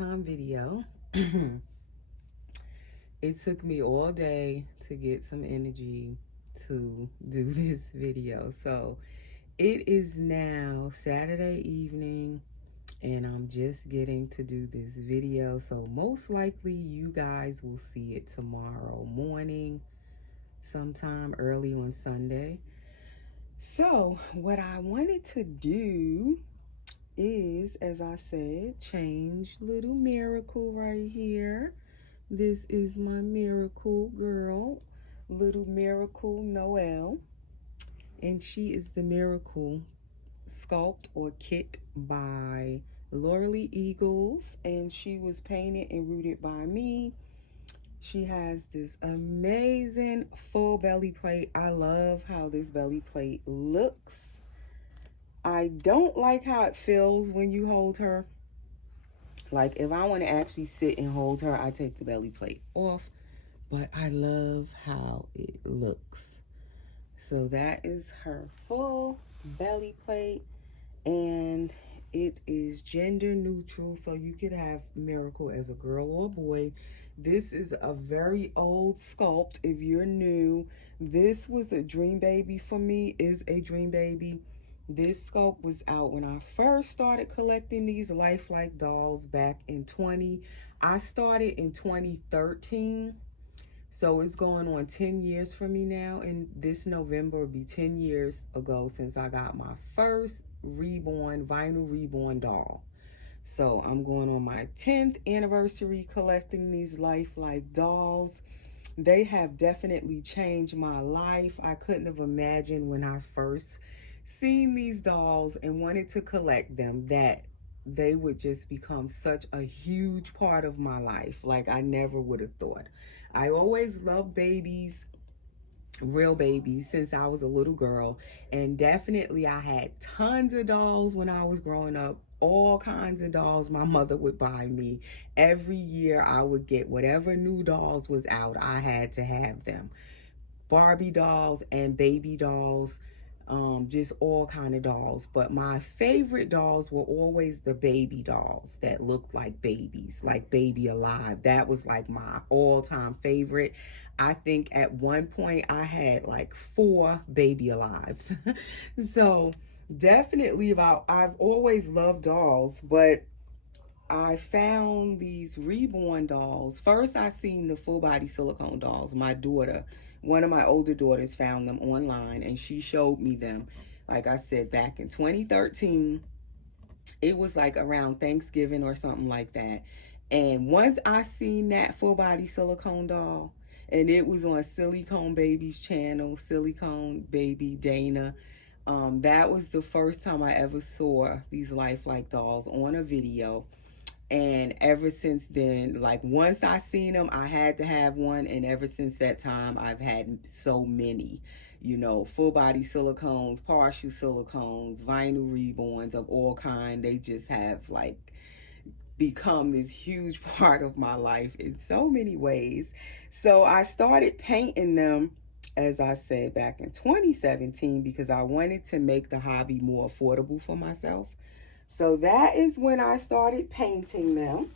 time video. It took me all day to get some energy to do this video. So it is now Saturday evening and I'm just getting to do this video. So most likely you guys will see it tomorrow morning, sometime early on Sunday. So what I wanted to do is, as I said, change little Miracle right here. This is my Miracle girl, little Miracle Noelle, and she is the Miracle Sculpt or Kit by Lauralee Eagles, and she was painted and rooted by me. She has this amazing full belly plate. I love how this belly plate looks. I don't like how it feels when you hold her. Like if I want to actually sit and hold her, I take the belly plate off. But I love how it looks. So that is her full belly plate. And it is gender neutral. So you could have Miracle as a girl or a boy. This is a very old sculpt. If you're new, this was a dream baby for me, is a dream baby. This sculpt was out when I first started collecting these lifelike dolls back in I started in 2013. So it's going on 10 years for me now. And this November will be 10 years ago since I got my first vinyl reborn doll. So I'm going on my 10th anniversary collecting these lifelike dolls. They have definitely changed my life. I couldn't have imagined when I first seen these dolls and wanted to collect them that they would just become such a huge part of my life. Like I never would have thought. I always loved babies, real babies, since I was a little girl, and definitely I had tons of dolls when I was growing up. All kinds of dolls my mother would buy me. Every year I would get whatever new dolls was out. I had to have them. Barbie dolls and baby dolls, just all kind of dolls. But my favorite dolls were always the baby dolls that looked like babies, like Baby Alive. That was like my all-time favorite. I think at one point I had like 4 Baby Alives. So definitely I've always loved dolls, but I found these reborn dolls. First, I seen the full body silicone dolls. My daughter, one of my older daughters, found them online and she showed me them. Like I said, back in 2013, it was like around Thanksgiving or something like that. And once I seen that full body silicone doll, and it was on Silicone Baby's channel, Silicone Baby Dana. That was the first time I ever saw these lifelike dolls on a video. And ever since then, like once I seen them, I had to have one. And ever since that time, I've had so many, you know, full body silicones, partial silicones, vinyl reborns of all kind. They just have like become this huge part of my life in so many ways. So I started painting them, as I said, back in 2017 because I wanted to make the hobby more affordable for myself. So that is when I started painting them.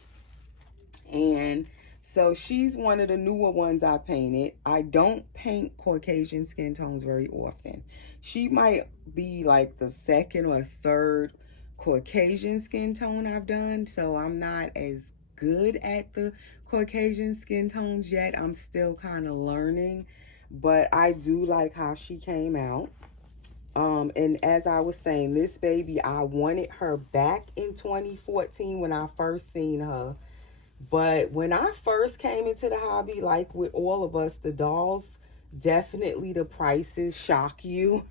And so she's one of the newer ones I painted. I don't paint Caucasian skin tones very often. She might be like the second or third Caucasian skin tone I've done. So I'm not as good at the Caucasian skin tones yet. I'm still kind of learning. But I do like how she came out. And as I was saying, this baby, I wanted her back in 2014 when I first seen her. But when I first came into the hobby, like with all of us, the dolls, definitely the prices shock you.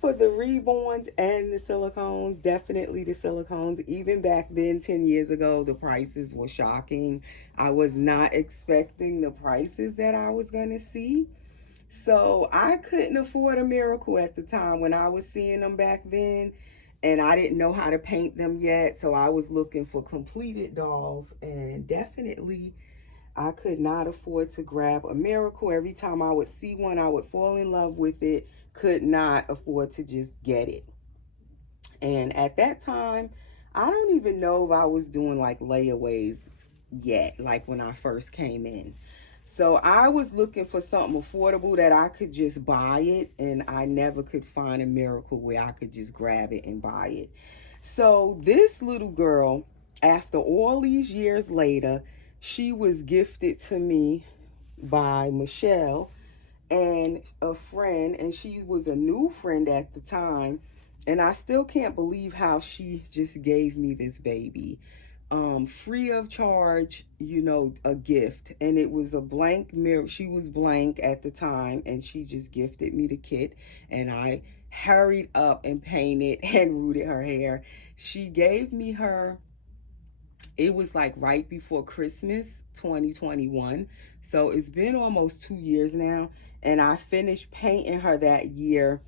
For the reborns and the silicones, definitely the silicones. Even back then, 10 years ago, the prices were shocking. I was not expecting the prices that I was going to see. So I couldn't afford a Miracle at the time when I was seeing them back then, and I didn't know how to paint them yet. So I was looking for completed dolls, and definitely I could not afford to grab a Miracle. Every time I would see one, I would fall in love with it. Could not afford to just get it. And at that time, I don't even know if I was doing like layaways yet, like when I first came in. So I was looking for something affordable that I could just buy it, and I never could find a miracle where I could just grab it and buy it. So this little girl, after all these years later, she was gifted to me by Michelle and a friend, and she was a new friend at the time. And I still can't believe how she just gave me this baby, free of charge, you know, a gift. And it was a blank mirror. She was blank at the time, and she just gifted me the kit, and I hurried up and painted and rooted her hair. She gave me her, it was like right before Christmas 2021. So it's been almost 2 years now. And I finished painting her that year,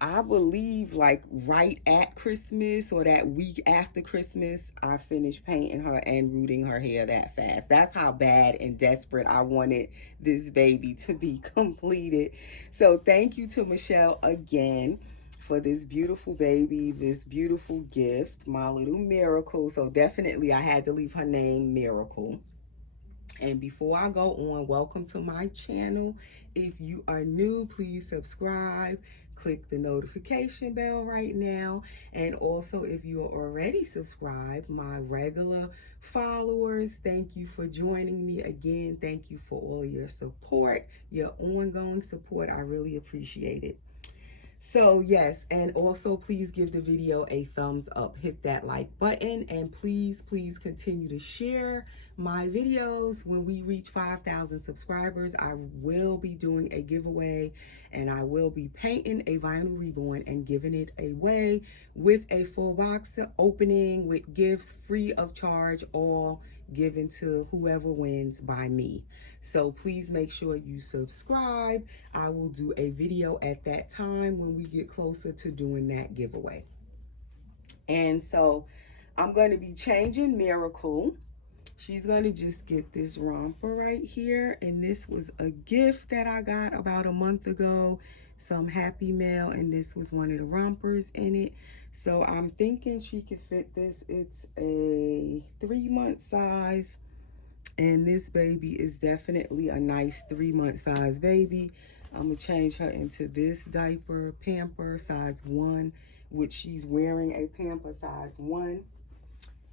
I believe, like right at Christmas or that week after Christmas. I finished painting her and rooting her hair that fast. That's how bad and desperate I wanted this baby to be completed. So thank you to Michelle again for this beautiful baby, this beautiful gift, my little miracle. So definitely I had to leave her name Miracle. And before I go on, welcome to my channel. If you are new, please subscribe. Click the notification bell right now. And also, if you are already subscribed, my regular followers, thank you for joining me again. Thank you for all your support, your ongoing support. I really appreciate it. So yes, and also please give the video a thumbs up, hit that like button, and please continue to share my videos. When we reach 5,000 subscribers, I will be doing a giveaway, and I will be painting a vinyl reborn and giving it away with a full box opening with gifts free of charge, all given to whoever wins by me. So please make sure you subscribe. I will do a video at that time when we get closer to doing that giveaway. And so I'm going to be changing Miracle. She's going to just get this romper right here. And this was a gift that I got about a month ago. Some Happy Mail, and this was one of the rompers in it. So I'm thinking she could fit this. It's a 3-month size. And this baby is definitely a nice 3-month size baby. I'm going to change her into this diaper, pamper size 1, which she's wearing a pamper size 1.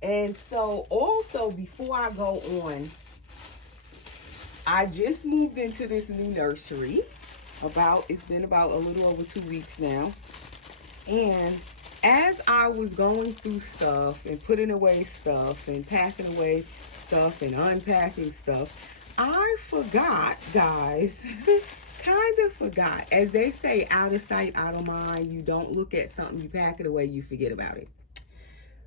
And so also, before I go on, I just moved into this new nursery. It's been about a little over 2 weeks now. And as I was going through stuff and putting away stuff and packing away stuff and unpacking stuff, I forgot, guys, kind of forgot. As they say, out of sight, out of mind. You don't look at something, you pack it away, you forget about it.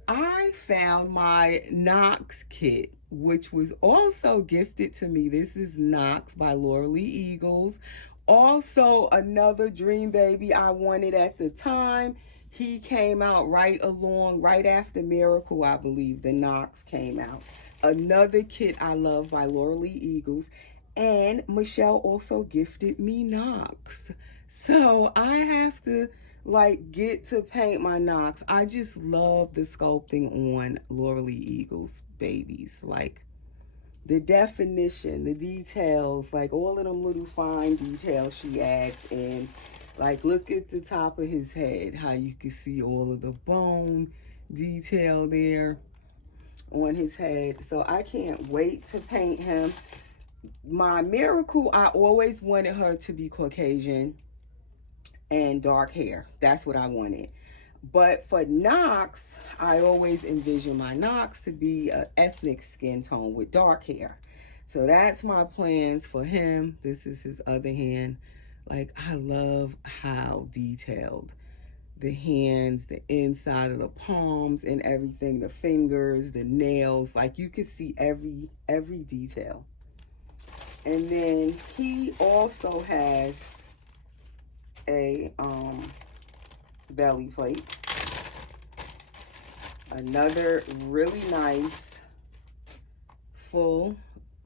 I found my Knox kit, which was also gifted to me. This is Knox by Laura Lee Eagles. Also another dream baby I wanted at the time. He came out right after Miracle, I believe. The Knox came out. Another kit I love by Laura Lee Eagles. And Michelle also gifted me Knox. So I have to get to paint my Knox. I just love the sculpting on Laura Lee Eagles babies. Like the definition, the details, like all of them little fine details she adds in. Like, look at the top of his head, how you can see all of the bone detail there on his head. So I can't wait to paint him. My Miracle, I always wanted her to be Caucasian and dark hair. That's what I wanted. But for Knox, I always envision my Knox to be an ethnic skin tone with dark hair. So that's my plans for him. This is his other hand. Like, I love how detailed the hands, the inside of the palms and everything, the fingers, the nails. Like, you can see every detail. And then he also has a belly plate. Another really nice, full,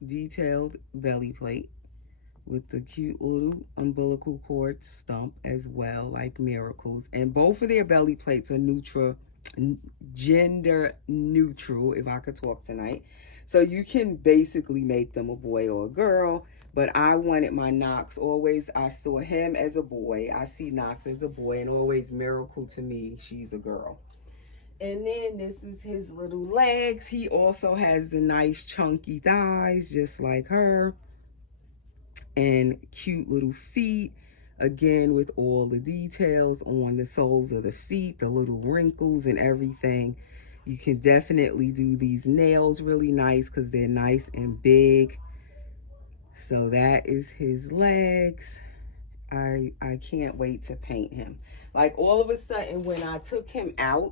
detailed belly plate with the cute little umbilical cord stump as well, like Miracles. And both of their belly plates are gender neutral, if I could talk tonight. So you can basically make them a boy or a girl. But I wanted my Knox always, I saw him as a boy. I see Knox as a boy, and always Miracle to me, she's a girl. And then this is his little legs. He also has the nice chunky thighs, just like her. And cute little feet. Again, with all the details on the soles of the feet, the little wrinkles and everything. You can definitely do these nails really nice because they're nice and big. So that is his legs. I can't wait to paint him. Like all of a sudden when I took him out,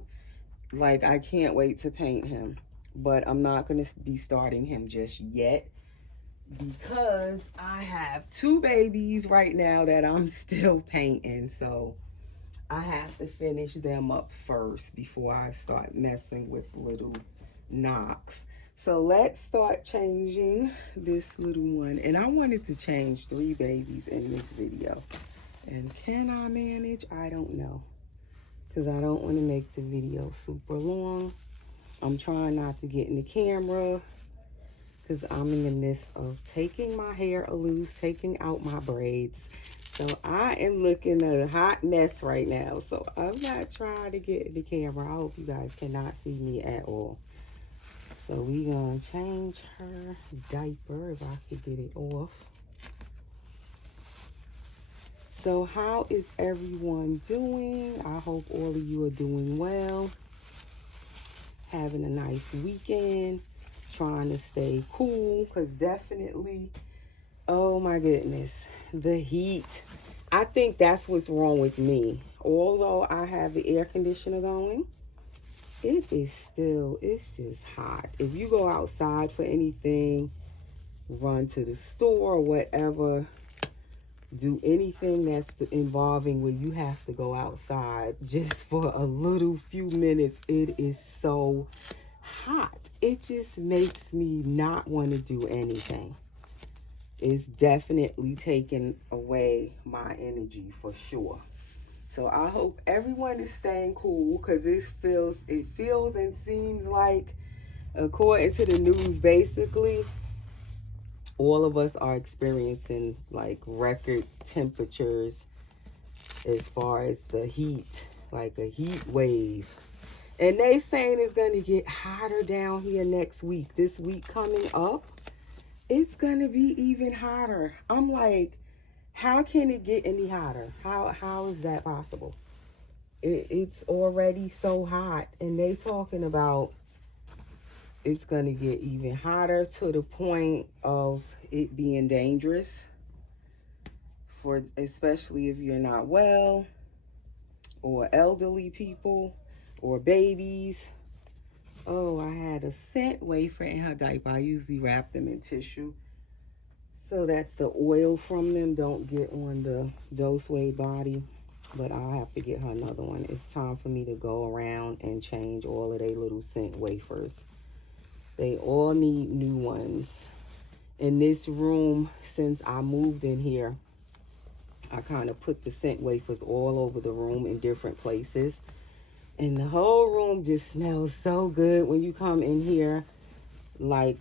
like I can't wait to paint him. But I'm not going to be starting him just yet because I have 2 babies right now that I'm still painting. So I have to finish them up first before I start messing with little Knox. So let's start changing this little one. And I wanted to change 3 babies in this video. And can I manage? I don't know. Because I don't want to make the video super long. I'm trying not to get in the camera. Because I'm in the midst of taking my hair loose, taking out my braids. So I am looking a hot mess right now. So I'm not trying to get in the camera. I hope you guys cannot see me at all. So we're going to change her diaper if I could get it off. So how is everyone doing? I hope all of you are doing well. Having a nice weekend. Trying to stay cool because definitely, oh my goodness, the heat. I think that's what's wrong with me. Although I have the air conditioner going, it is still, it's just hot. If you go outside for anything, run to the store or whatever, do anything that's involving where you have to go outside just for a little few minutes, it is so hot. It just makes me not want to do anything. It's definitely taking away my energy for sure. So I hope everyone is staying cool because it feels and seems like, according to the news, basically, all of us are experiencing like record temperatures as far as the heat, like a heat wave. And they saying it's going to get hotter down here next week. This week coming up, it's going to be even hotter. I'm like, how can it get any hotter? How is that possible? It's already so hot. And they talking about it's going to get even hotter to the point of it being dangerous. For especially if you're not well or elderly people. Or babies. Oh, I had a scent wafer in her diaper. I usually wrap them in tissue so that the oil from them don't get on the Doseway body. But I'll have to get her another one. It's time for me to go around and change all of their little scent wafers. They all need new ones. In this room, since I moved in here, I kind of put the scent wafers all over the room in different places. And the whole room just smells so good when you come in here, like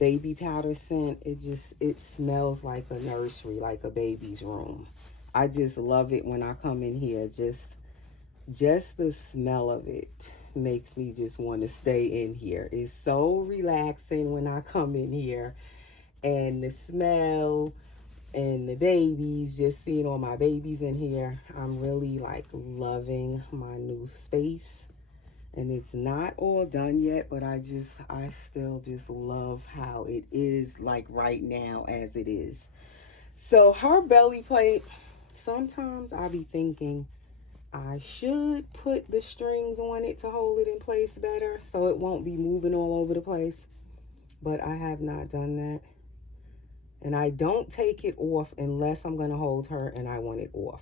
baby powder scent. It smells like a nursery, like a baby's room. I just love it when I come in here. Just the smell of it makes me just want to stay in here. It's so relaxing when I come in here. And the smell and the babies, just seeing all my babies in here, I'm really like loving my new space. And it's not all done yet, but I still just love how it is like right now as it is. So her belly plate, sometimes I be thinking I should put the strings on it to hold it in place better so it won't be moving all over the place. But I have not done that. And I don't take it off unless I'm going to hold her and I want it off.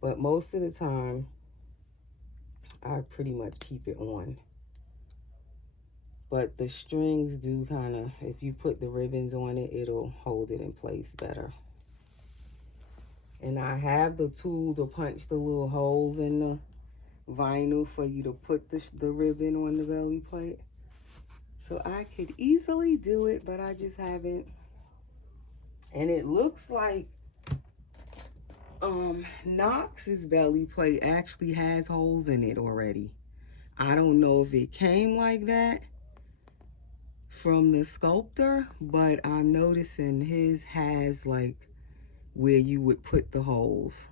But most of the time, I pretty much keep it on. But the strings do kind of, if you put the ribbons on it, it'll hold it in place better. And I have the tool to punch the little holes in vinyl for you to put the ribbon on the belly plate. So I could easily do it, but I just haven't. And it looks like Knox's belly plate actually has holes in it already. I don't know if it came like that from the sculptor, but I'm noticing his has like where you would put the holes.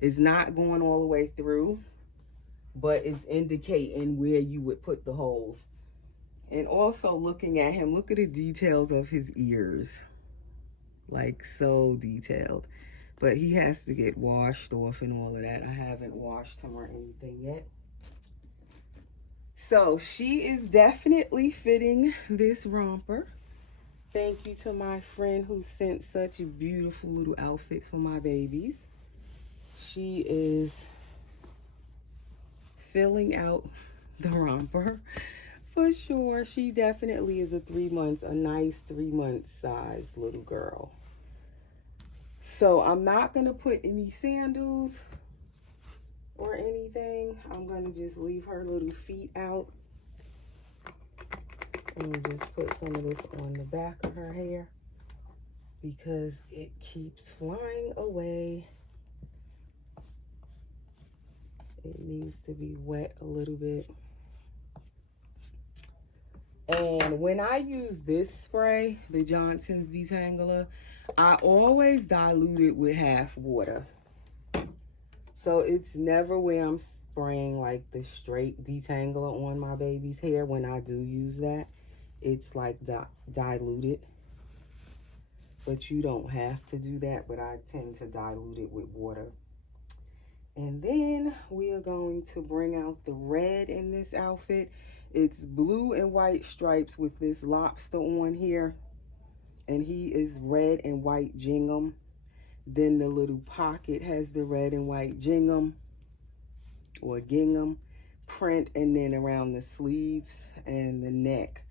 It's not going all the way through, but it's indicating where you would put the holes. And also looking at him, look at the details of his ears. Like so detailed. But he has to get washed off and all of that. I haven't washed him or anything yet. So she is definitely fitting this romper. Thank you to my friend who sent such beautiful little outfits for my babies. She is filling out the romper for sure. She definitely is a nice 3-month size little girl. So I'm not going to put any sandals or anything. I'm going to just leave her little feet out. And just put some of this on the back of her hair because it keeps flying away. It needs to be wet a little bit. And when I use this spray, the Johnson's Detangler, I always dilute it with half water. So it's never where I'm spraying like the straight detangler on my baby's hair. When I do use that, it's like diluted. But you don't have to do that, but I tend to dilute it with water. And then we are going to bring out the red in this outfit. It's blue and white stripes with this lobster on here. And he is red and white gingham. Then the little pocket has the red and white gingham or gingham print, and then around the sleeves and the neck.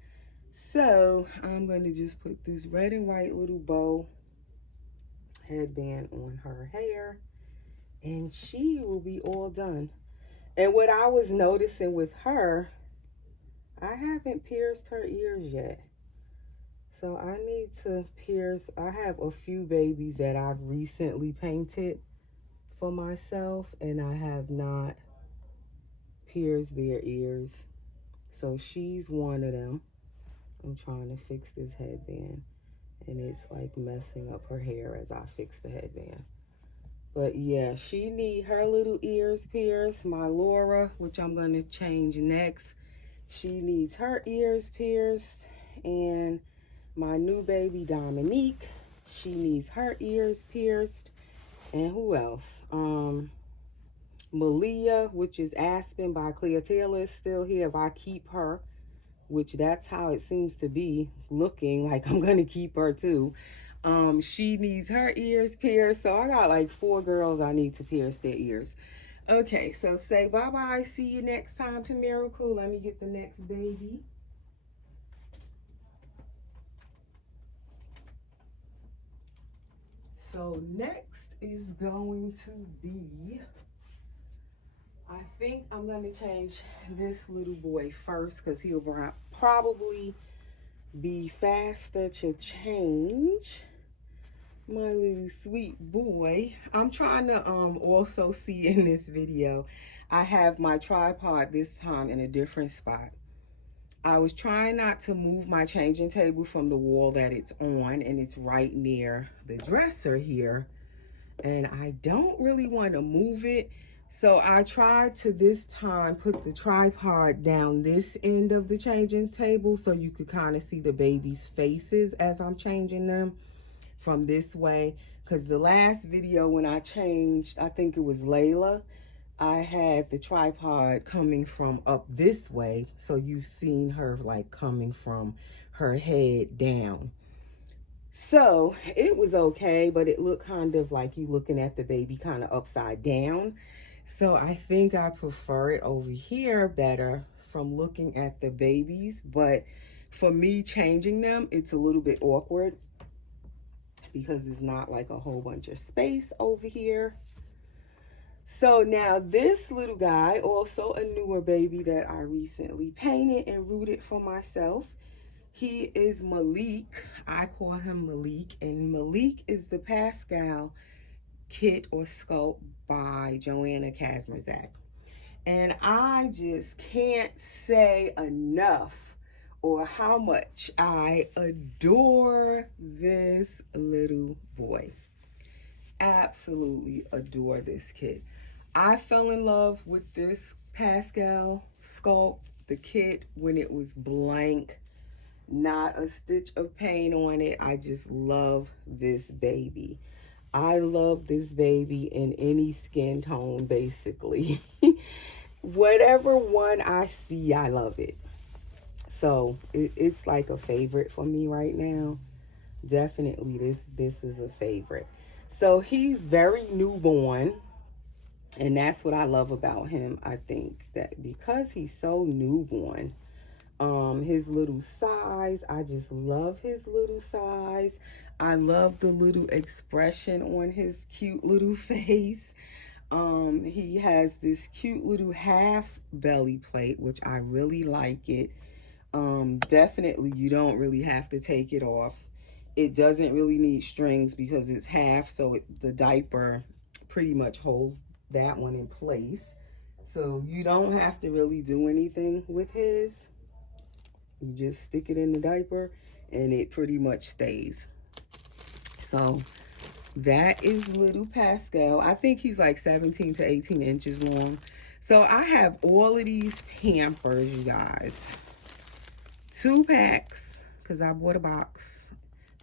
So I'm going to just put this red and white little bow headband on her hair, and she will be all done. And what I was noticing with her, I haven't pierced her ears yet. So I need to pierce. I have a few babies that I've recently painted for myself, and I have not pierced their ears. So she's one of them. I'm trying to fix this headband, and it's like messing up her hair as I fix the headband. But yeah, she need her little ears pierced. My Laura, which I'm going to change next, she needs her ears pierced. And my new baby Dominique, she needs her ears pierced. And who else? Malia, which is Aspen by Clea Taylor, is still here. If I keep her, which that's how it seems to be looking like I'm going to keep her too. She needs her ears pierced. So I got like 4 girls I need to pierce their ears. Okay, so say bye-bye. See you next time to Miracle. Let me get the next baby. So next is going to be, I think I'm going to change this little boy first because he'll probably be faster to change. My little sweet boy. I'm trying to also see in this video, I have my tripod this time in a different spot. I was trying not to move my changing table from the wall that it's on, and it's right near the dresser here, and I don't really want to move it. So I tried to this time put the tripod down this end of the changing table so you could kind of see the baby's faces as I'm changing them from this way. Because the last video when I changed, I think it was Layla, I had the tripod coming from up this way, so you've seen her like coming from her head down. So it was okay, but it looked kind of like you looking at the baby kind of upside down. So I think I prefer it over here better from looking at the babies. But for me changing them, it's a little bit awkward because it's not like a whole bunch of space over here. So now this little guy, also a newer baby that I recently painted and rooted for myself. He is Malik. I call him Malik, and Malik is the Pascal kit or sculpt by Joanna Kazmierzak. And I just can't say enough or how much I adore this little boy. Absolutely adore this kid. I fell in love with this Pascal sculpt, the kit, when it was blank, not a stitch of paint on it. I just love this baby. I love this baby in any skin tone, basically. Whatever one I see, I love it. So it's like a favorite for me right now. Definitely, this is a favorite. So he's very newborn, and that's what I love about him. I think that because he's so newborn, his little size, I just love his little size. I love the little expression on his cute little face. He has this cute little half belly plate, which I really like it. Definitely you don't really have to take it off. It doesn't really need strings because it's half, so the diaper pretty much holds that one in place. So you don't have to really do anything with his. You just stick it in the diaper and it pretty much stays. So that is little Pascal. I think he's like 17 to 18 inches long. So I have all of these Pampers, you guys. 2 packs, because I bought a box,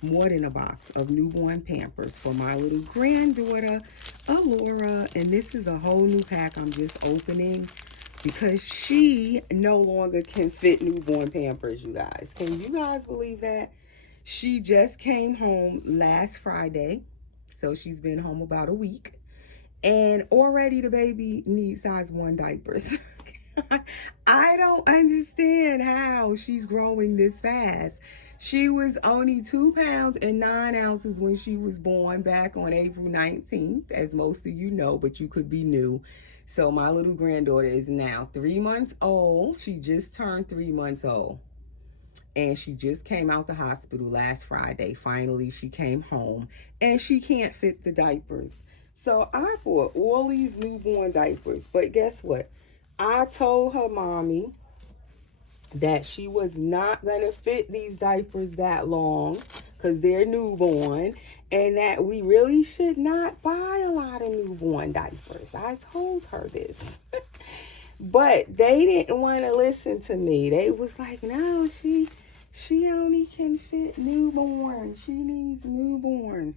more than a box of newborn Pampers for my little granddaughter, Alora. And this is a whole new pack I'm just opening because she no longer can fit newborn Pampers, you guys. Can you guys believe that? She just came home last Friday, so she's been home about a week, and already the baby needs size 1 diapers. I don't understand how she's growing this fast. She was only 2 pounds and 9 ounces when she was born back on April 19th, as most of you know, but you could be new. So my little granddaughter is now 3 months old. She just turned 3 months old. And she just came out the hospital last Friday. Finally, she came home and she can't fit the diapers. So I bought all these newborn diapers. But guess what? I told her mommy that she was not going to fit these diapers that long because they're newborn, and that we really should not buy a lot of newborn diapers. I told her this. But they didn't want to listen to me. They was like, no, she only can fit newborn. She needs newborn.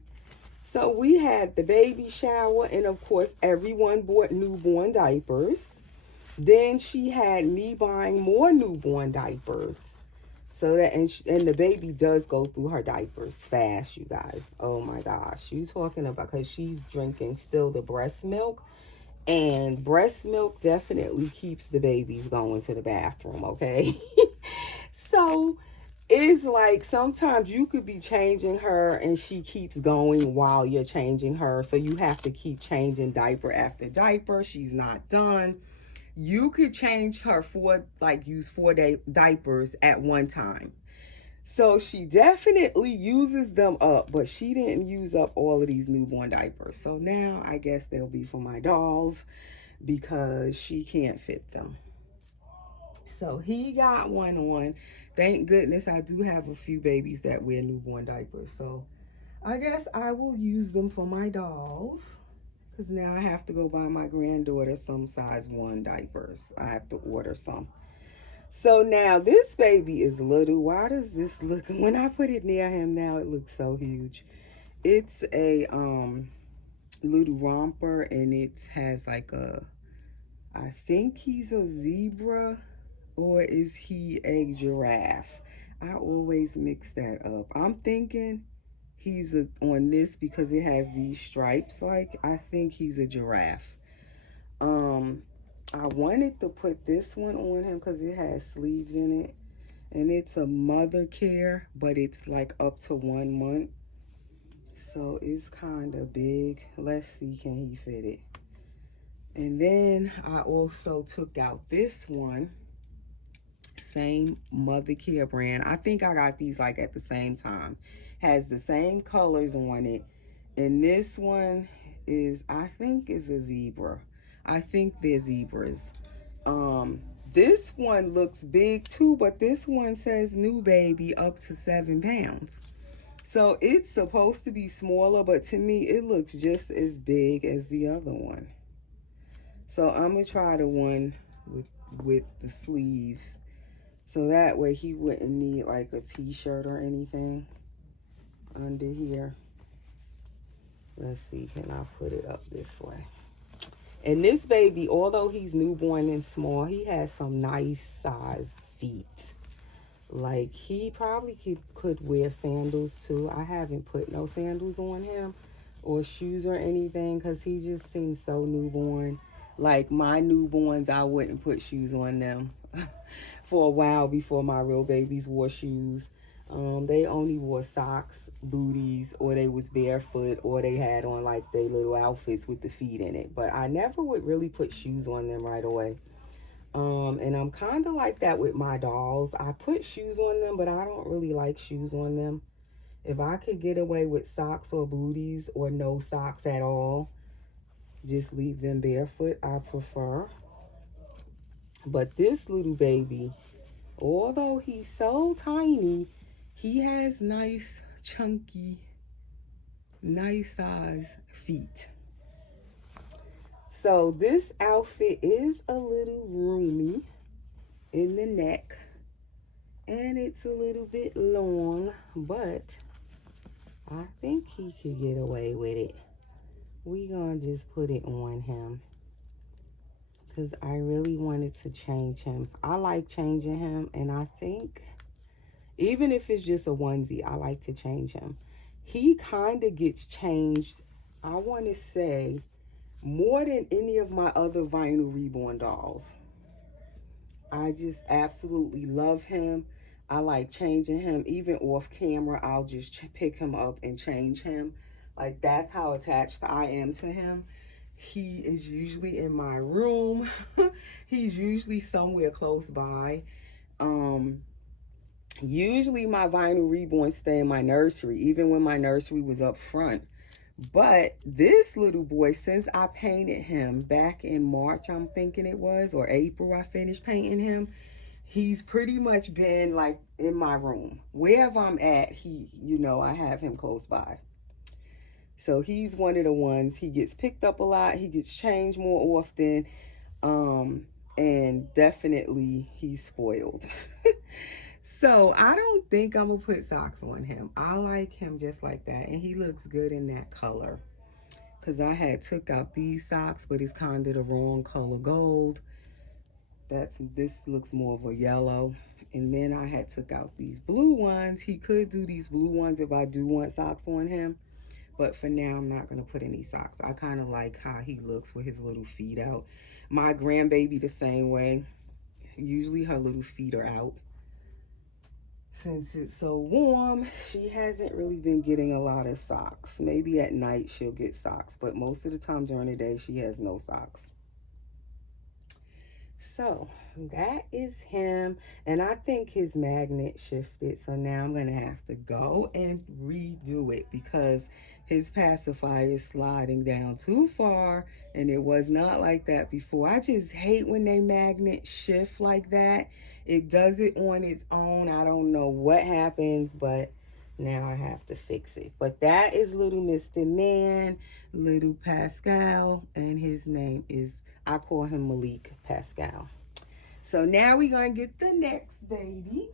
So we had the baby shower, and of course everyone bought newborn diapers. Then she had me buying more newborn diapers. So that, and the baby does go through her diapers fast, you guys. Oh my gosh. You talking about, because she's drinking still the breast milk. And breast milk definitely keeps the babies going to the bathroom, okay? So it's like sometimes you could be changing her and she keeps going while you're changing her. So you have to keep changing diaper after diaper. She's not done. You could change her use 4 diapers at one time. So she definitely uses them up, but she didn't use up all of these newborn diapers. So now I guess they'll be for my dolls because she can't fit them. So he got one on. Thank goodness I do have a few babies that wear newborn diapers. So I guess I will use them for my dolls. Because now I have to go buy my granddaughter some size 1 diapers. I have to order some. So now this baby is little. Why does this look, when I put it near him now, it looks so huge. It's a little romper, and it has like I think he's a zebra, or is he a giraffe? I always mix that up. I'm thinking he's on this because it has these stripes. Like, I think he's a giraffe. I wanted to put this one on him because it has sleeves in it, and it's a mother care, but it's like up to 1 month, so it's kind of big. Let's see, can he fit it? And then I also took out this one, same Mother Care brand. I think I got these like at the same time. Has the same colors on it. And this one is, I think is a zebra. I think they're zebras. This one looks big too, but this one says new baby up to 7 pounds. So it's supposed to be smaller, but to me it looks just as big as the other one. So I'm gonna try the one with the sleeves, so that way he wouldn't need like a t-shirt or anything under here. Let's see, can I put it up this way? And this baby, although he's newborn and small, he has some nice size feet. Like he probably could wear sandals too. I haven't put no sandals on him or shoes or anything because he just seems so newborn. Like my newborns, I wouldn't put shoes on them for a while before my real babies wore shoes. They only wore socks, booties, or they was barefoot, or they had on like their little outfits with the feet in it. But I never would really put shoes on them right away. And I'm kind of like that with my dolls. I put shoes on them, but I don't really like shoes on them. If I could get away with socks or booties or no socks at all, just leave them barefoot, I prefer. But this little baby, although he's so tiny, he has nice, chunky, nice size feet. So this outfit is a little roomy in the neck, and it's a little bit long, but I think he could get away with it. We gonna just put it on him because I really wanted to change him. I like changing him, and I think even if it's just a onesie, I like to change him. He kind of gets changed, I want to say, more than any of my other vinyl reborn dolls. I just absolutely love him. I like changing him. Even off camera, I'll just pick him up and change him. Like, that's how attached I am to him. He is usually in my room. He's usually somewhere close by. Usually my vinyl reborns stay in my nursery, even when my nursery was up front. But this little boy, since I painted him back in March, I'm thinking it was, or April, I finished painting him, he's pretty much been like in my room. Wherever I'm at, I have him close by. So he's one of the ones, he gets picked up a lot, he gets changed more often, and definitely he's spoiled. So I don't think I'm gonna put socks on him. I like him just like that, and he looks good in that color. Cause I had took out these socks, but it's kind of the wrong color gold. This looks more of a yellow. And then I had took out these blue ones. He could do these blue ones if I do want socks on him. But for now, I'm not gonna put any socks. I kind of like how he looks with his little feet out. My grandbaby the same way. Usually her little feet are out. Since it's so warm, she hasn't really been getting a lot of socks. Maybe at night she'll get socks, but most of the time during the day she has no socks. So that is him, and I think his magnet shifted, so now I'm gonna have to go and redo it because his pacifier is sliding down too far, and it was not like that before. I just hate when they magnet shift like that. It does it on its own. I don't know what happens, but now I have to fix it. But that is little Mr. Man, little Pascal, and his name is, I call him Malik Pascal. So now we're going to get the next baby.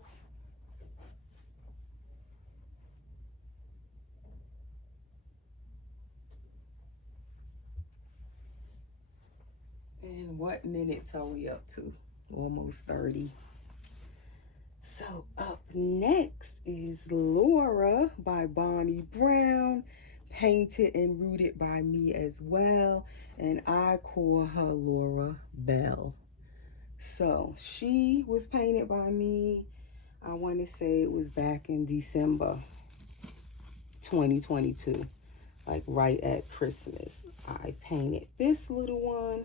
And what minutes are we up to? Almost 30. So up next is Laura by Bonnie Brown, painted and rooted by me as well, and I call her Laura Bell. So she was painted by me, I want to say it was back in December 2022, like right at Christmas. I painted this little one.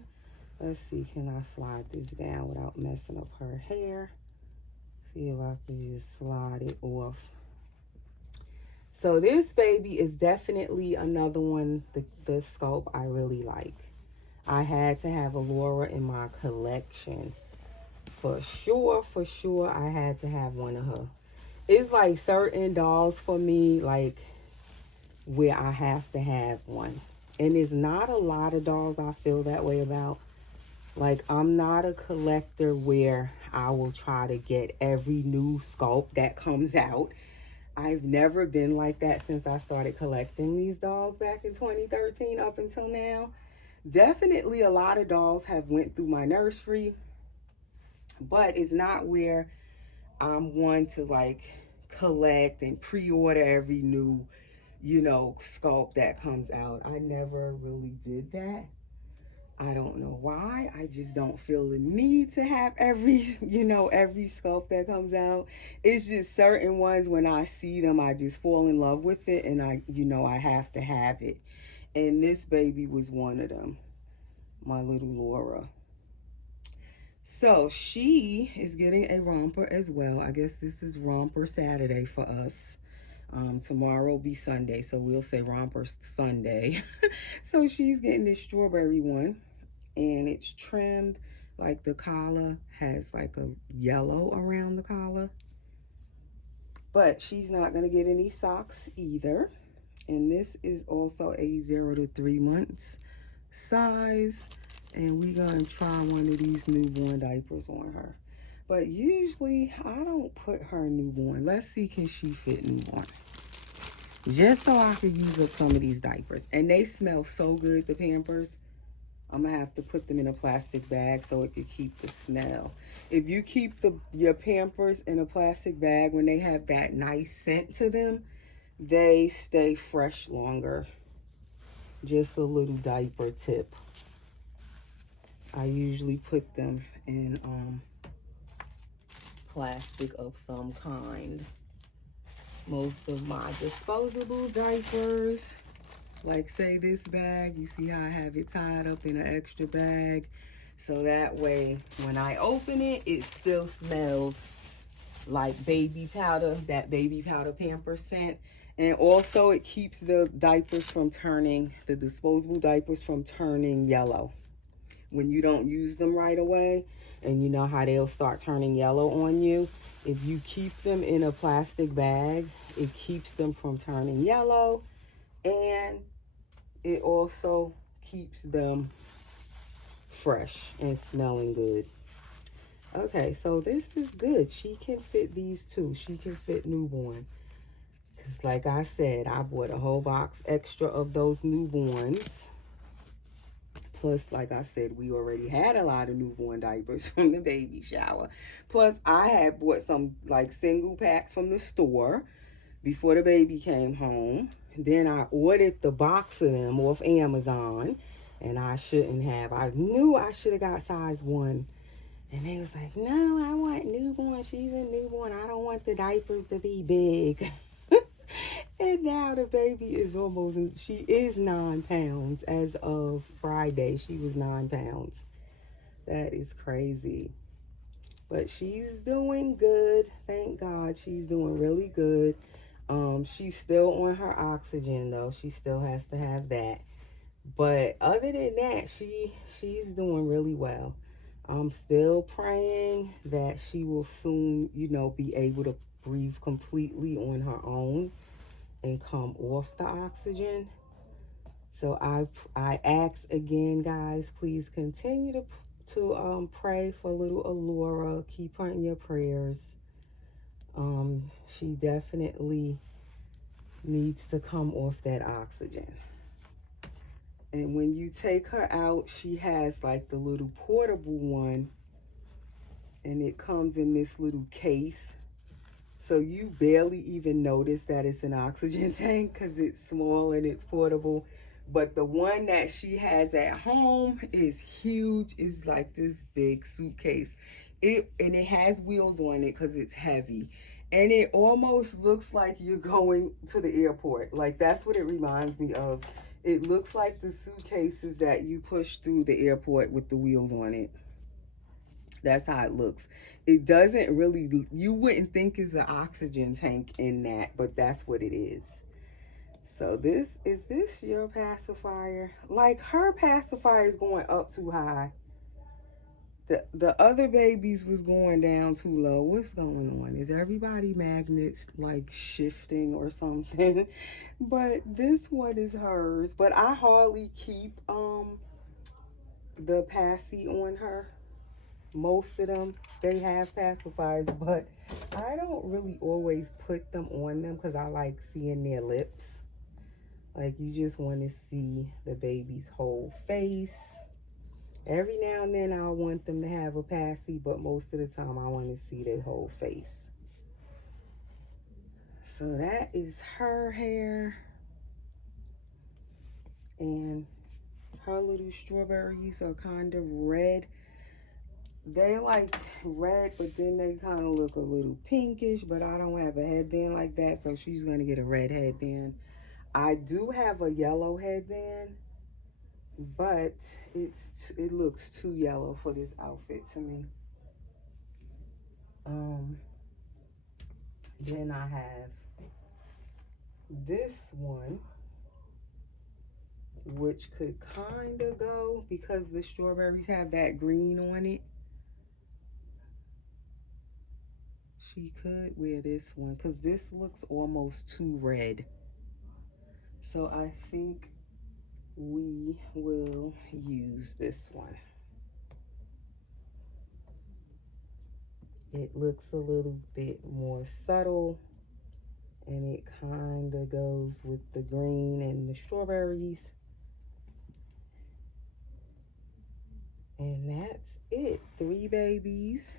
Let's see, can I slide this down without messing up her hair? See if I can just slide it off. So this baby is definitely another one, the sculpt I really like. I had to have a Laura in my collection. For sure, I had to have one of her. It's like certain dolls for me, like, where I have to have one. And it's not a lot of dolls I feel that way about. Like, I'm not a collector where I will try to get every new sculpt that comes out. I've never been like that since I started collecting these dolls back in 2013 up until now. Definitely a lot of dolls have went through my nursery, but it's not where I'm one to like collect and pre-order every new, sculpt that comes out. I never really did that. I don't know why. I just don't feel the need to have every, every sculpt that comes out. It's just certain ones when I see them, I just fall in love with it and I have to have it. And this baby was one of them, my little Laura. So she is getting a romper as well. I guess this is romper Saturday for us. Tomorrow will be Sunday, so we'll say romper Sunday. So she's getting this strawberry one, and it's trimmed, like the collar has like a yellow around the collar. But she's not going to get any socks either. And this is also a 0 to 3 months size. And we're going to try one of these newborn diapers on her. But usually I don't put her newborn. Let's see, can she fit newborn? Just so I can use up some of these diapers. And they smell so good, the Pampers. I'm going to have to put them in a plastic bag so it can keep the smell. If you keep your Pampers in a plastic bag when they have that nice scent to them, they stay fresh longer. Just a little diaper tip. I usually put them in plastic of some kind. Most of my disposable diapers, like say this bag, you see how I have it tied up in an extra bag, so that way when I open it, it still smells like baby powder, that baby powder Pamper scent. And also it keeps the diapers from turning, the disposable diapers from turning yellow. When you don't use them right away, and you know how they'll start turning yellow on you, if you keep them in a plastic bag, it keeps them from turning yellow, and it also keeps them fresh and smelling good. Okay, so this is good. She can fit these too. She can fit newborn. Because like I said, I bought a whole box extra of those newborns. Plus, like I said, we already had a lot of newborn diapers from the baby shower. Plus, I had bought some like single packs from the store before the baby came home. Then I ordered the box of them off Amazon, and I shouldn't have. I knew I should have got size 1. And they was like, no, I want newborn. She's a newborn. I don't want the diapers to be big. And now the baby is she is 9 pounds. As of Friday, she was 9 pounds. That is crazy. But she's doing good. Thank God, she's doing really good. She's still on her oxygen though. She still has to have that. But other than that, she's doing really well. I'm still praying that she will soon, be able to breathe completely on her own and come off the oxygen. So I ask again, guys, please continue to pray for little Alora. Keep her in your prayers. She definitely needs to come off that oxygen. And when you take her out, she has like the little portable one, and it comes in this little case. So you barely even notice that it's an oxygen tank because it's small and it's portable. But the one that she has at home is huge. It's like this big suitcase. And it has wheels on it because it's heavy. And it almost looks like you're going to the airport. Like, that's what it reminds me of. It looks like the suitcases that you push through the airport with the wheels on it. That's how it looks. It doesn't really, you wouldn't think it's an oxygen tank in that, but that's what it is. So is this your pacifier? Like, her pacifier is going up too high. The other babies was going down too low. What's going on? Is everybody magnets like shifting or something? But this one is hers. But I hardly keep the passy on her. Most of them, they have pacifiers, but I don't really always put them on them because I like seeing their lips. Like, you just want to see the baby's whole face. Every now and then I want them to have a passy, but most of the time I want to see their whole face. So that is her hair. And her little strawberries are kind of red. They like red, but then they kind of look a little pinkish, but I don't have a headband like that, so she's going to get a red headband. I do have a yellow headband, but it looks too yellow for this outfit to me. Then I have this one, which could kind of go because the strawberries have that green on it. She could wear this one because this looks almost too red. So I think we will use this one. It looks a little bit more subtle, and it kind of goes with the green and the strawberries. And that's it. 3 babies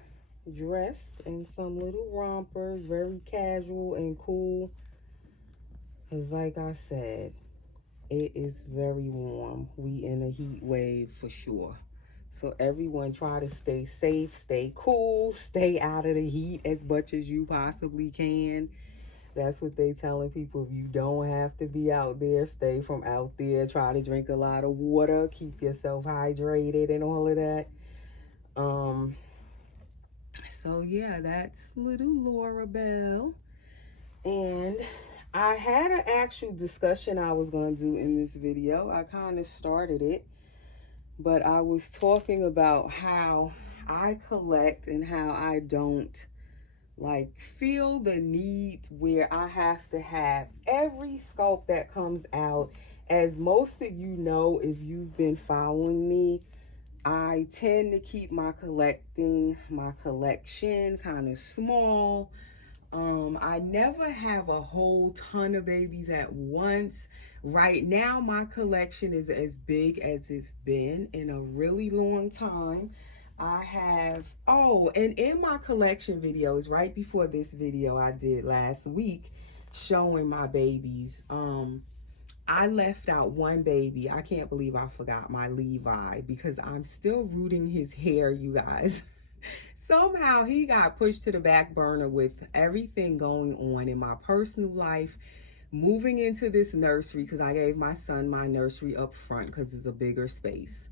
dressed in some little rompers, very casual and cool. Because like I said, it is very warm. We in a heat wave for sure. So everyone try to stay safe, stay cool, stay out of the heat as much as you possibly can. That's what they telling people. If you don't have to be out there, stay from out there. Try to drink a lot of water, keep yourself hydrated and all of that. So yeah, that's little Laura Bell. And I had an actual discussion I was going to do in this video. I kind of started it, but I was talking about how I collect and how I don't like feel the need where I have to have every sculpt that comes out. As most of you know, if you've been following me, I tend to keep my collection kind of small. I never have a whole ton of babies at once. Right now, my collection is as big as it's been in a really long time. I have, oh, and in my collection videos, right before this video I did last week showing my babies, I left out one baby. I can't believe I forgot my Levi because I'm still rooting his hair, you guys. Somehow he got pushed to the back burner with everything going on in my personal life, moving into this nursery because I gave my son my nursery up front because it's a bigger space.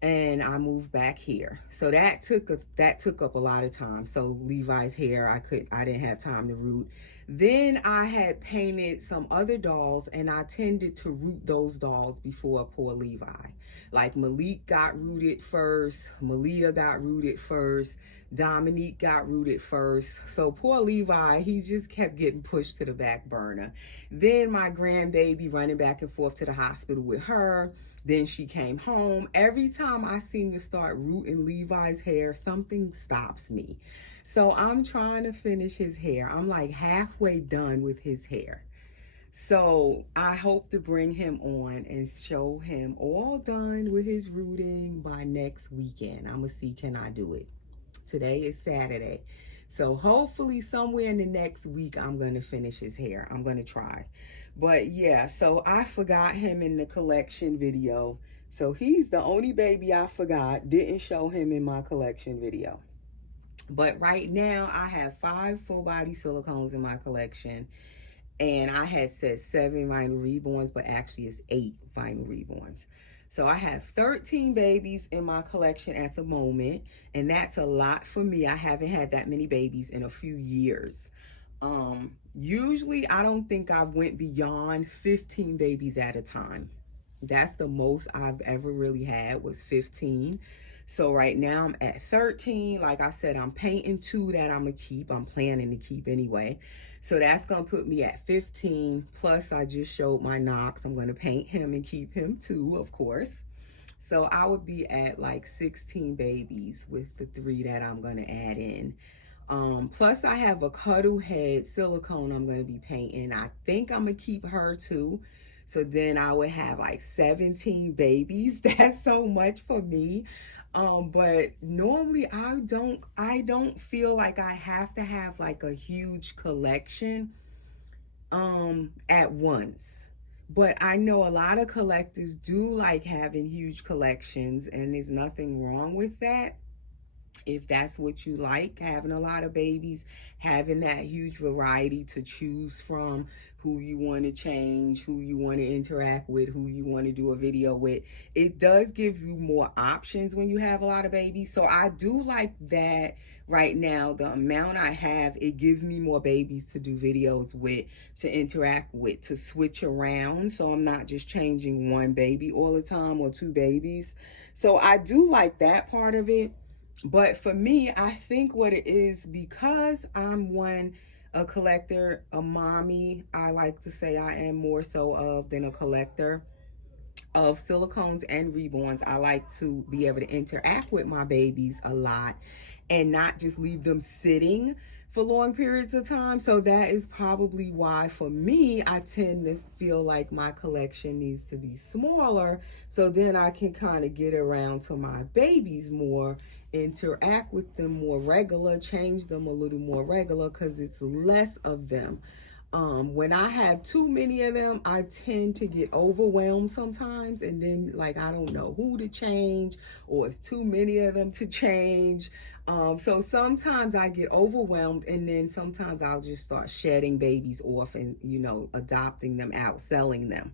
And I moved back here. So that took up a lot of time. So Levi's hair, I didn't have time to root. Then I had painted some other dolls and I tended to root those dolls before poor Levi. Like Malik got rooted first, Malia got rooted first, Dominique got rooted first. So poor Levi, he just kept getting pushed to the back burner. Then my grandbaby running back and forth to the hospital with her. Then she came home. Every time I seem to start rooting Levi's hair, something stops me. So I'm trying to finish his hair. I'm like halfway done with his hair. So I hope to bring him on and show him all done with his rooting by next weekend. I'm gonna see, can I do it? Today is Saturday. So hopefully somewhere in the next week, I'm gonna finish his hair. I'm gonna try. But yeah, so I forgot him in the collection video. So he's the only baby I forgot, didn't show him in my collection video. But right now I have 5 full body silicones in my collection. And I had said 7 vinyl reborns, but actually it's 8 vinyl reborns. So I have 13 babies in my collection at the moment, and that's a lot for me. I haven't had that many babies in a few years. Usually I don't think I've went beyond 15 babies at a time. That's the most I've ever really had, was 15. So right now I'm at 13. Like I said, I'm painting 2 that I'm gonna keep. I'm planning to keep anyway. So that's gonna put me at 15. Plus I just showed my Knox. I'm gonna paint him and keep him too, of course. So I would be at like 16 babies with the 3 that I'm gonna add in. Plus I have a cuddle head silicone I'm going to be painting. I think I'm going to keep her too. So then I would have like 17 babies. That's so much for me. But normally I don't feel like I have to have like a huge collection at once. But I know a lot of collectors do like having huge collections, and there's nothing wrong with that. If that's what you like, having a lot of babies, having that huge variety to choose from, who you want to change, who you want to interact with, who you want to do a video with, it does give you more options when you have a lot of babies. So I do like that. Right now, the amount I have, it gives me more babies to do videos with, to interact with, to switch around, so I'm not just changing one baby all the time or 2 babies. So I do like that part of it. But for me, I think what it is, because I'm a collector, a mommy, I like to say I am more so of than a collector of silicones and reborns. I like to be able to interact with my babies a lot and not just leave them sitting for long periods of time. So that is probably why for me, I tend to feel like my collection needs to be smaller, so then I can kind of get around to my babies more, interact with them more regular, change them a little more regular, because it's less of them. When I have too many of them, I tend to get overwhelmed sometimes, and then like I don't know who to change, or it's too many of them to change. So sometimes I get overwhelmed, and then sometimes I'll just start shedding babies off and, adopting them out, selling them.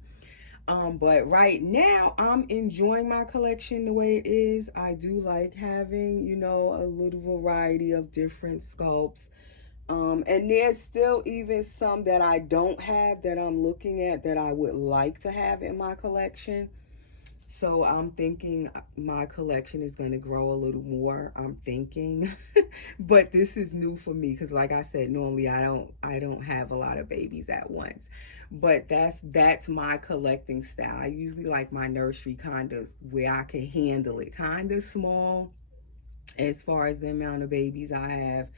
But right now I'm enjoying my collection the way it is. I do like having, a little variety of different sculpts. And there's still even some that I don't have that I'm looking at that I would like to have in my collection. So I'm thinking my collection is going to grow a little more, I'm thinking. But this is new for me because, like I said, normally I don't have a lot of babies at once. But that's my collecting style. I usually like my nursery kind of where I can handle it, kind of small as far as the amount of babies I have.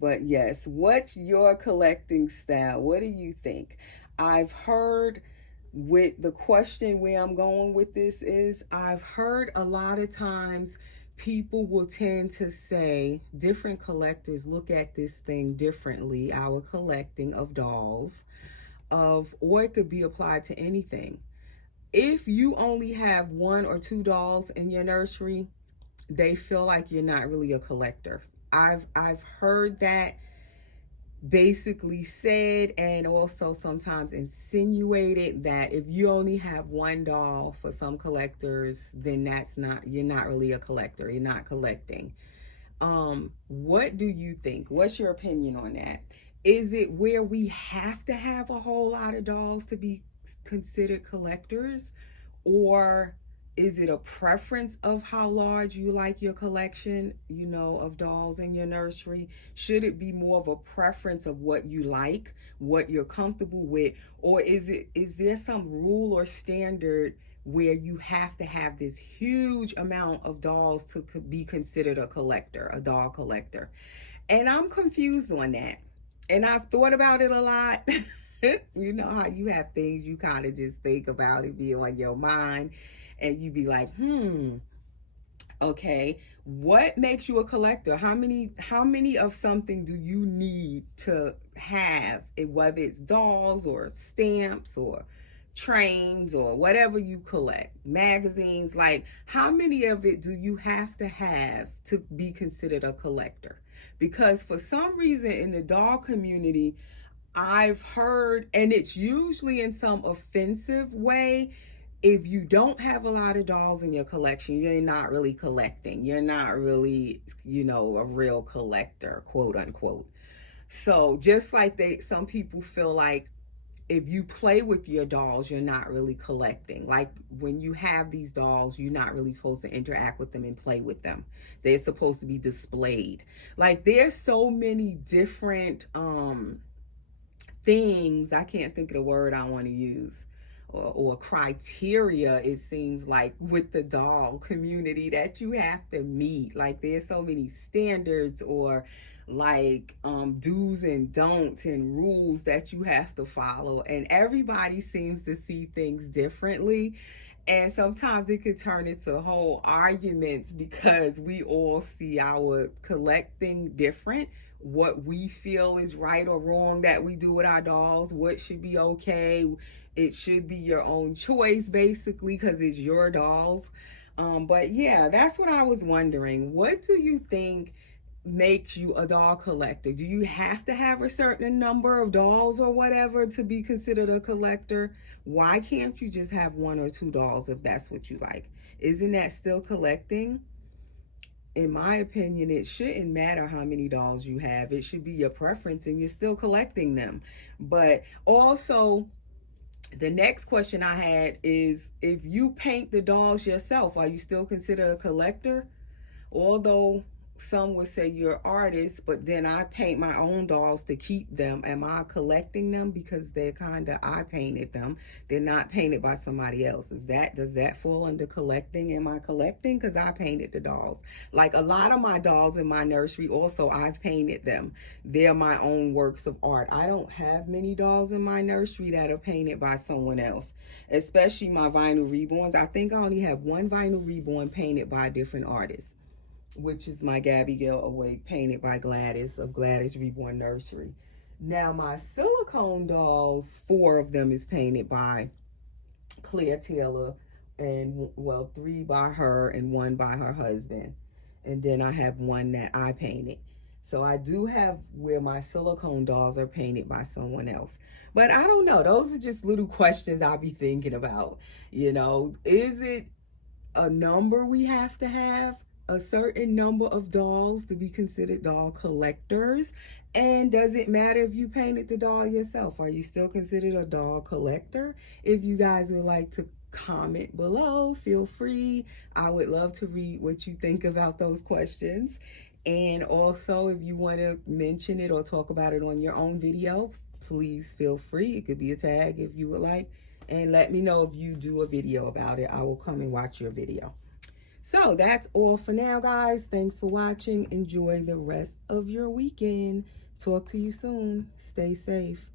But yes, what's your collecting style? What do you think? I've heard, with the question where I'm going with this is, I've heard a lot of times people will tend to say, different collectors look at this thing differently, our collecting of dolls, or it could be applied to anything. If you only have 1 or 2 dolls in your nursery, they feel like you're not really a collector. I've heard that basically said, and also sometimes insinuated, that if you only have 1 doll for some collectors, then you're not really a collector. You're not collecting. What do you think? What's your opinion on that? Is it where we have to have a whole lot of dolls to be considered collectors? Or is it a preference of how large you like your collection, of dolls in your nursery? Should it be more of a preference of what you like, what you're comfortable with? Or is there some rule or standard where you have to have this huge amount of dolls to be considered a collector, a doll collector? And I'm confused on that. And I've thought about it a lot. You know how you have things you kind of just think about, it be on your mind, and you be like, okay, what makes you a collector? How many of something do you need to have, whether it's dolls or stamps or trains or whatever you collect, magazines? Like, how many of it do you have to be considered a collector? Because for some reason in the doll community, I've heard, and it's usually in some offensive way, if you don't have a lot of dolls in your collection, you're not really collecting. You're not really, a real collector, quote unquote. So just like some people feel like if you play with your dolls, you're not really collecting. Like when you have these dolls, you're not really supposed to interact with them and play with them. They're supposed to be displayed. Like there's so many different things, I can't think of the word I want to use, or criteria, it seems like, with the doll community that you have to meet. Like there's so many standards, or like do's and don'ts and rules that you have to follow, and everybody seems to see things differently, and sometimes it could turn into whole arguments because we all see our collecting different, what we feel is right or wrong that we do with our dolls, what should be okay. It should be your own choice, basically, because it's your dolls. But yeah, that's what I was wondering. What do you think makes you a doll collector? Do you have to have a certain number of dolls or whatever to be considered a collector? Why can't you just have one or two dolls if that's what you like? Isn't that still collecting? In my opinion, it shouldn't matter how many dolls you have. It should be your preference and you're still collecting them. But also, the next question I had is, if you paint the dolls yourself, are you still considered a collector? Although some would say you're an artist, but then I paint my own dolls to keep them. Am I collecting them because they're I painted them? They're not painted by somebody else. Does that fall under collecting? Am I collecting because I painted the dolls? Like a lot of my dolls in my nursery, also I've painted them. They're my own works of art. I don't have many dolls in my nursery that are painted by someone else, especially my vinyl reborns. I think I only have one vinyl reborn painted by a different artist, which is my Gabby Gale Awake, painted by Gladys of Gladys Reborn Nursery. Now my silicone dolls, 4 of them is painted by Claire Taylor, and well, 3 by her and 1 by her husband. And then I have 1 that I painted. So I do have where my silicone dolls are painted by someone else. But I don't know. Those are just little questions I'll be thinking about. Is it a number we have to have? A certain number of dolls to be considered doll collectors? And does it matter if you painted the doll yourself? Are you still considered a doll collector? If you guys would like to comment below, feel free. I would love to read what you think about those questions. And also, if you want to mention it or talk about it on your own video, please feel free. It could be a tag if you would like. And let me know if you do a video about it. I will come and watch your video. So that's all for now, guys. Thanks for watching. Enjoy the rest of your weekend. Talk to you soon. Stay safe.